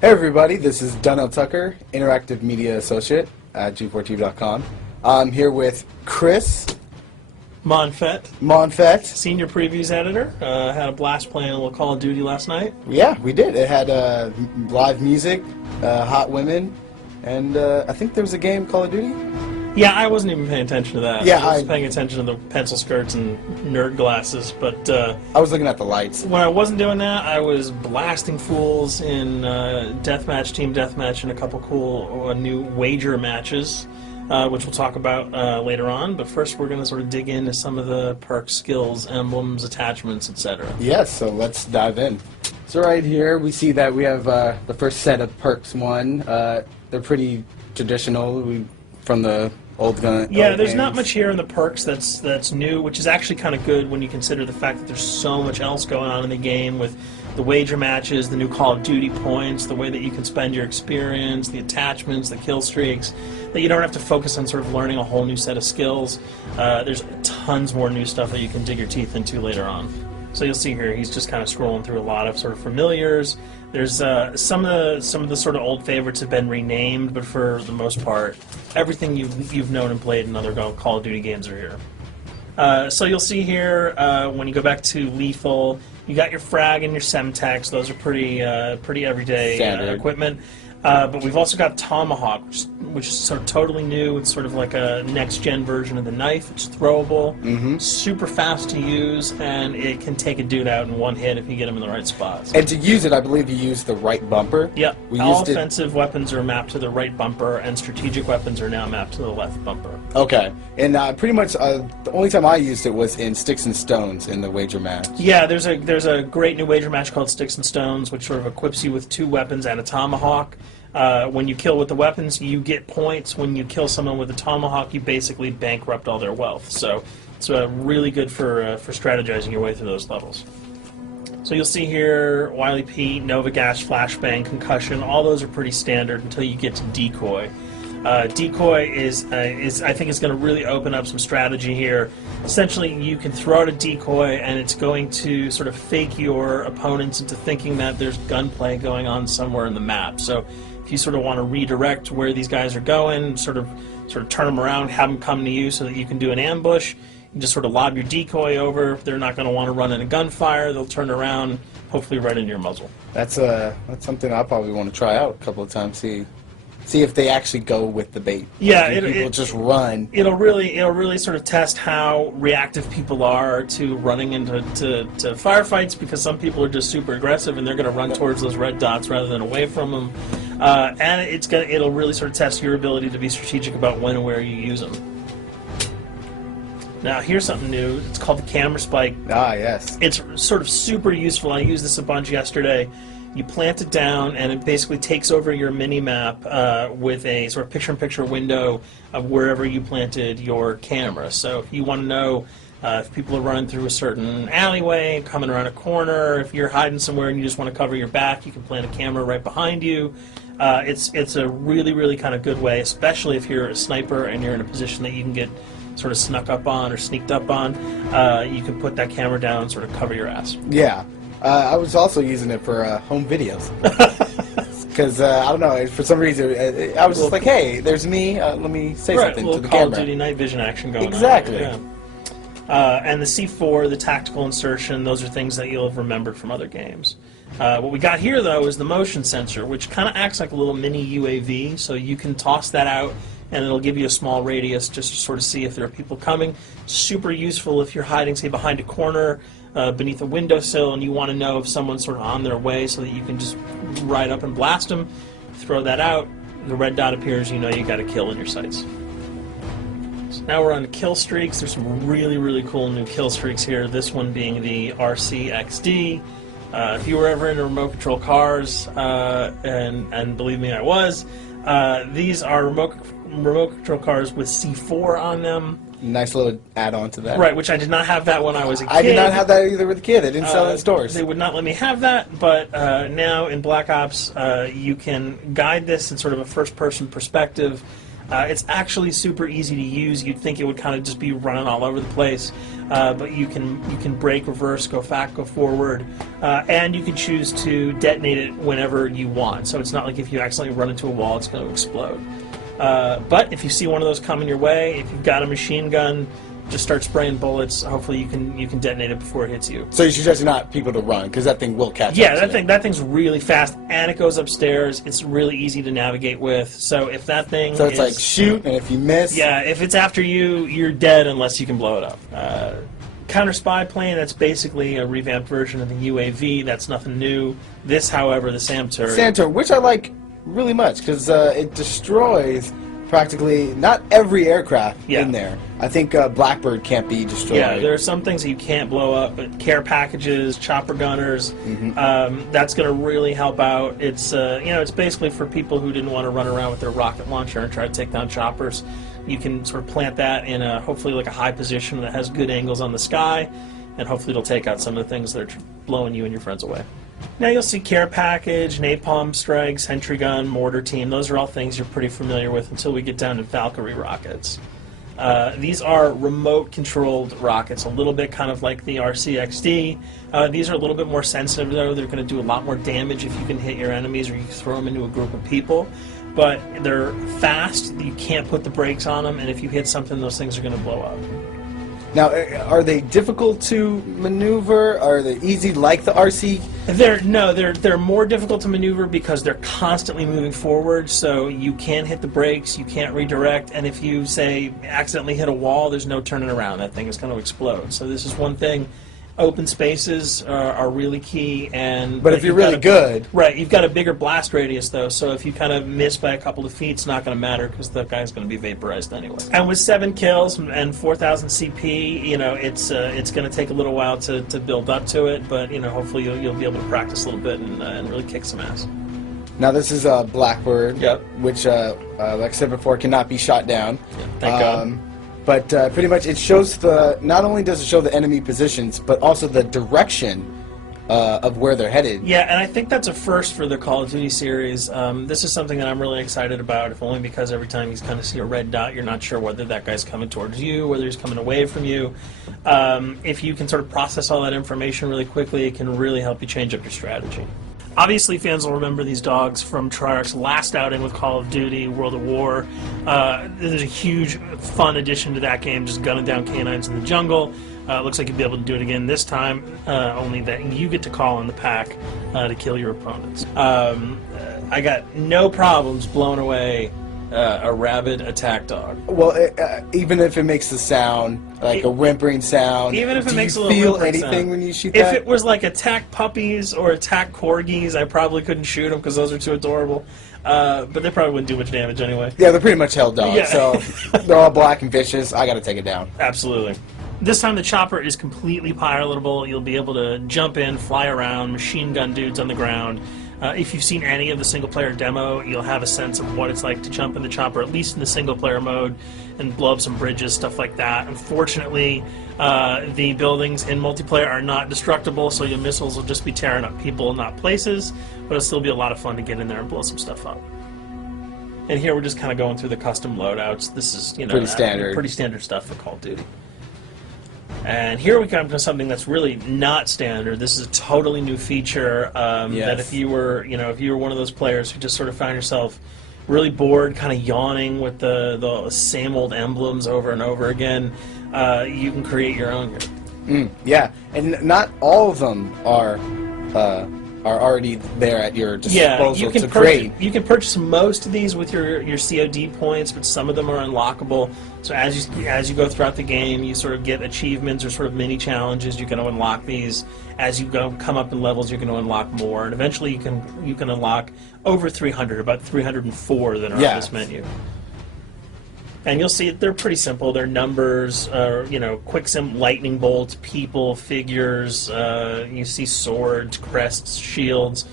Hey everybody, this is Donnell Tucker, Interactive Media Associate at G4TV.com. I'm here with Chris Monfett, Senior Previews Editor. Had a blast playing a little Call of Duty last night. Yeah, we did. It had live music, hot women, and I think there was a game, Call of Duty? Yeah, I wasn't even paying attention to that. Yeah, I was paying attention to the pencil skirts and nerd glasses, but I was looking at the lights. When I wasn't doing that, I was blasting fools in deathmatch, team deathmatch, and a couple cool new wager matches, which we'll talk about later on. But first, we're going to sort of dig into some of the perks, skills, emblems, attachments, etc. Yes, so let's dive in. So right here, we see that we have the first set of perks one. They're pretty traditional. From the old gun. Yeah, there's not much here in the perks that's new, which is actually kind of good when you consider the fact that there's so much else going on in the game with the wager matches, the new Call of Duty points, the way that you can spend your experience, the attachments, the kill streaks, that you don't have to focus on sort of learning a whole new set of skills. There's tons more new stuff that you can dig your teeth into later on. So you'll see here, he's just kind of scrolling through a lot of sort of familiars. There's some of the sort of old favorites have been renamed, but for the most part, everything you've known and played in other Call of Duty games are here. So you'll see here when you go back to lethal, you got your frag and your semtex. Those are pretty everyday equipment. But we've also got Tomahawk, which is sort of totally new. It's sort of like a next-gen version of the knife. It's throwable, super fast to use, and it can take a dude out in one hit if you get him in the right spots. And to use it, I believe you use the right bumper. Yep. All offensive weapons are mapped to the right bumper, and strategic weapons are now mapped to the left bumper. Okay. And pretty much the only time I used it was in Sticks and Stones in the wager match. Yeah, there's a great new wager match called Sticks and Stones, which sort of equips you with 2 weapons and a tomahawk. When you kill with the weapons, you get points. When you kill someone with a tomahawk, you basically bankrupt all their wealth. So it's really good for strategizing your way through those levels. So you'll see here, Wily Pete, Nova Gas, Flashbang, Concussion. All those are pretty standard until you get to Decoy. Decoy is I think is going to really open up some strategy here. Essentially, you can throw out a decoy, and it's going to sort of fake your opponents into thinking that there's gunplay going on somewhere in the map. So if you sort of want to redirect where these guys are going, sort of turn them around, have them come to you so that you can do an ambush, you just sort of lob your decoy over. If they're not going to want to run in a gunfire, they'll turn around, hopefully right into your muzzle. That's something I probably want to try out a couple of times. See if they actually go with the bait. Yeah, people just run. It'll really sort of test how reactive people are to running into firefights, because some people are just super aggressive and they're going to run towards those red dots rather than away from them. And it'll really sort of test your ability to be strategic about when and where you use them. Now here's something new. It's called the camera spike. Ah, yes. It's sort of super useful. I used this a bunch yesterday. You plant it down, and it basically takes over your mini-map with a sort of picture-in-picture window of wherever you planted your camera. So if you want to know if people are running through a certain alleyway, coming around a corner, if you're hiding somewhere and you just want to cover your back, you can plant a camera right behind you. It's a really kind of good way, especially if you're a sniper and you're in a position that you can get sort of snuck up on or sneaked up on. You can put that camera down and sort of cover your ass. Yeah. I was also using it for home videos. Because, I don't know, for some reason, I was just like, hey, there's me, let me say something to the camera. Call of Duty night vision action going on. Exactly. Yeah. And the C4, the tactical insertion, those are things that you'll have remembered from other games. What we got here, though, is the motion sensor, which kind of acts like a little mini UAV, so you can toss that out, and it'll give you a small radius just to sort of see if there are people coming. Super useful if you're hiding, say, behind a corner, beneath a windowsill, and you want to know if someone's sort of on their way so that you can just ride up and blast them. Throw that out, the red dot appears, you know you got a kill in your sights. So now we're on the kill streaks. There's some really cool new kill streaks here, this one being the RCXD. If you were ever into remote control cars, and believe me, I was, these are remote control cars with C4 on them. Nice little add-on to that. Right, which I did not have that when I was a kid. I did not have that either with a kid. They didn't sell it in stores. They would not let me have that, but now in Black Ops, you can guide this in sort of a first-person perspective. It's actually super easy to use. You'd think it would kind of just be running all over the place, but you can brake, reverse, go back, go forward, and you can choose to detonate it whenever you want. So it's not like if you accidentally run into a wall, it's going to explode. But if you see one of those coming your way, if you've got a machine gun, just start spraying bullets. Hopefully you can detonate it before it hits you. So you suggest not people to run, because that thing will catch up. Yeah, that thing's really fast, and it goes upstairs. It's really easy to navigate with. So if that thing So it's like shoot, and if you miss... Yeah, if it's after you, you're dead unless you can blow it up. Counter spy plane, that's basically a revamped version of the UAV. That's nothing new. This, however, the Samtur, which I like really much, because it destroys practically not every aircraft in there. I think Blackbird can't be destroyed. Yeah, there are some things that you can't blow up, but care packages, chopper gunners, that's going to really help out. It's it's basically for people who didn't want to run around with their rocket launcher and try to take down choppers. You can sort of plant that in a hopefully like a high position that has good angles on the sky, and hopefully it'll take out some of the things that are blowing you and your friends away. Now you'll see care package, napalm strike, sentry gun, mortar team. Those are all things you're pretty familiar with until we get down to Valkyrie rockets. These are remote-controlled rockets, a little bit kind of like the RCXD. These are a little bit more sensitive, though. They're going to do a lot more damage if you can hit your enemies or you throw them into a group of people. But they're fast, you can't put the brakes on them, and if you hit something, those things are going to blow up. Now, are they difficult to maneuver? Are they easy like the RC? They're more difficult to maneuver because they're constantly moving forward, so you can't hit the brakes, you can't redirect, and if you, say, accidentally hit a wall, there's no turning around. That thing is going to explode. So this is one thing. Open spaces are really key, but if you're really good, right? You've got a bigger blast radius though, so if you kind of miss by a couple of feet, it's not going to matter because the guy's going to be vaporized anyway. And with 7 kills and 4,000 CP, it's going to take a little while to build up to it, but hopefully you'll be able to practice a little bit and really kick some ass. Now this is a Blackbird, which, like I said before, cannot be shot down. Yeah, thank God. But pretty much it shows not only does it show the enemy positions, but also the direction of where they're headed. Yeah, and I think that's a first for the Call of Duty series. This is something that I'm really excited about, if only because every time you kind of see a red dot, you're not sure whether that guy's coming towards you, whether he's coming away from you. If you can sort of process all that information really quickly, it can really help you change up your strategy. Obviously, fans will remember these dogs from Treyarch's last outing with Call of Duty, World at War. There's a huge, fun addition to that game, just gunning down canines in the jungle. Looks like you'll be able to do it again this time, only that you get to call in the pack to kill your opponents. I got no problems blowing away a rabid attack dog. Well, even if it makes the sound, like a whimpering sound, even if it makes a little whimpering feel anything sound. when you shoot If that? it was like attack puppies or attack corgis, I probably couldn't shoot them because those are too adorable. But they probably wouldn't do much damage anyway. Yeah, they're pretty much held dogs, Yeah. so they're all black and vicious. I gotta take it down. Absolutely. This time the chopper is completely pilotable. You'll be able to jump in, fly around, machine gun dudes on the ground. If you've seen any of the single-player demo, you'll have a sense of what it's like to jump in the chopper, at least in the single-player mode, and blow up some bridges, stuff like that. Unfortunately, the buildings in multiplayer are not destructible, so your missiles will just be tearing up people, not places, but it'll still be a lot of fun to get in there and blow some stuff up. And here we're just kind of going through the custom loadouts. This is, pretty standard. Pretty standard stuff for Call of Duty. And here we come to something that's really not standard. This is a totally new feature that if you were one of those players who just sort of found yourself really bored, kind of yawning with the same old emblems over and over again, you can create your own here. Yeah, and not all of them are already there at your disposal to create. You can purchase most of these with your COD points, but some of them are unlockable. So as you go throughout the game, you sort of get achievements or sort of mini challenges. You're going to unlock these. As you come up in levels, you're going to unlock more, and eventually you can unlock over 300, about 304 that are on this menu. And you'll see they're pretty simple. They're numbers, quick lightning bolts, people, figures. You see swords, crests, shields.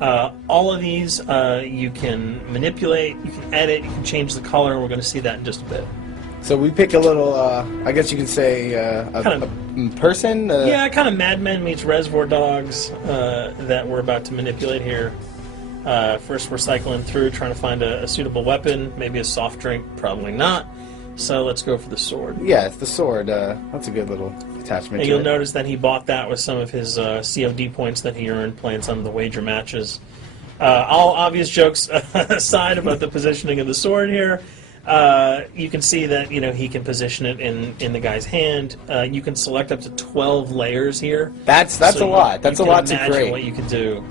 All of these you can manipulate, you can edit, you can change the color, and we're going to see that in just a bit. So we pick a little, I guess you can say, a person? Yeah, kind of Mad Men meets Reservoir Dogs that we're about to manipulate here. First, we're cycling through, trying to find a suitable weapon. Maybe a soft drink, probably not. So let's go for the sword. Yeah, it's the sword. That's a good little attachment. And you'll notice that he bought that with some of his COD points that he earned playing some of the wager matches. All obvious jokes aside about the positioning of the sword here, you can see that he can position it in the guy's hand. You can select up to 12 layers here. That's a lot. That's a lot to imagine create. what you can do.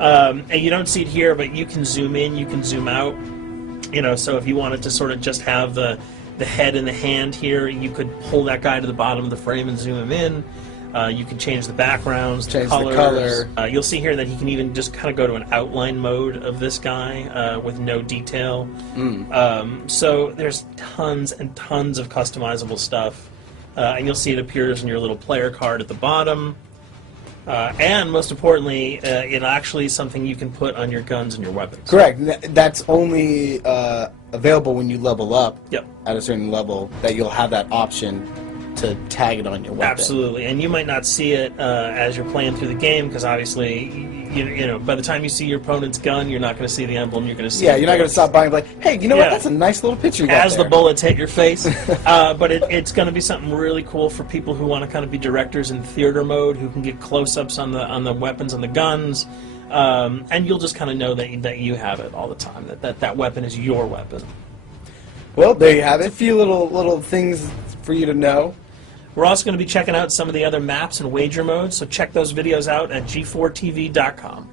And you don't see it here, but you can zoom in, you can zoom out. So if you wanted to sort of just have the head and the hand here, you could pull that guy to the bottom of the frame and zoom him in. You can change the backgrounds, change colors. the color. You'll see here that he can even just kind of go to an outline mode of this guy with no detail. So there's tons and tons of customizable stuff. And you'll see it appears in your little player card at the bottom. And most importantly, it actually is something you can put on your guns and your weapons. Correct. That's only available when you level up Yep. at a certain level, that you'll have that option to tag it on your weapon. Absolutely, and you might not see it as you're playing through the game, because obviously, by the time you see your opponent's gun, you're not going to see the emblem. You're going to see. Yeah, you're not going to stop by and be like, hey, you know what? That's a nice little picture you got as there. the bullets hit your face. But it's going to be something really cool for people who want to kind of be directors in theater mode, who can get close-ups on the weapons and the guns, and you'll just kind of know that you have it all the time. That weapon is your weapon. Well, there you have it. A few little things for you to know. We're also going to be checking out some of the other maps and wager modes, so check those videos out at G4TV.com.